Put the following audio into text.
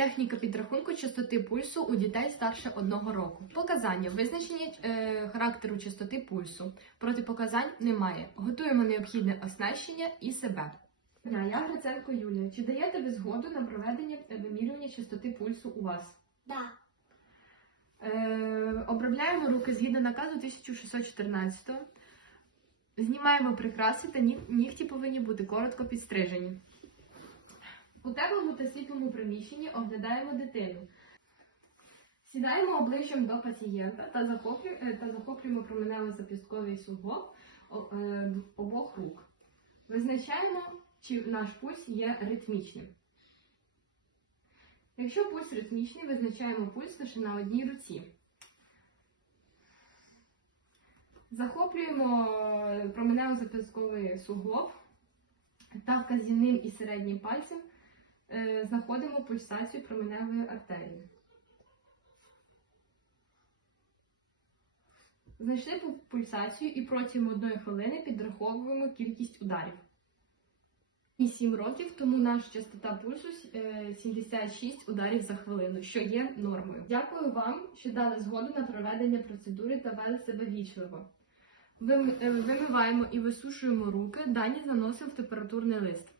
Техніка підрахунку частоти пульсу у дітей старше одного року. Показання визначення е, характеру частоти пульсу. Протипоказань немає. Готуємо необхідне оснащення і себе. Я Гриценко Юлія. Чи даєте ви згоду на проведення е, вимірювання частоти пульсу у вас? Да. Е, обробляємо руки згідно наказу 1614. Знімаємо прикраси та ні- нігті повинні бути коротко підстрижені. У теплому та світлому приміщенні оглядаємо дитину. Сідаємо обличчям до пацієнта та, е, захоплюємо променево-запістковий суглоб о- е, обох рук. Визначаємо, чи наш пульс є ритмічним. Якщо пульс ритмічний, визначаємо пульс лише на одній руці. Захоплюємо променево-записковий суглоб та вказівним і середнім пальцем е, знаходимо пульсацію променевої артерії. Знайшли пульсацію і протягом одної хвилини підраховуємо кількість ударів. І 7 років, тому наша частота пульсу е, 76 ударів за хвилину, що є нормою. Дякую вам, що дали згоду на проведення процедури та вели себе вічливо. Е, Вимиваємо і висушуємо руки, дані заносимо в температурний лист.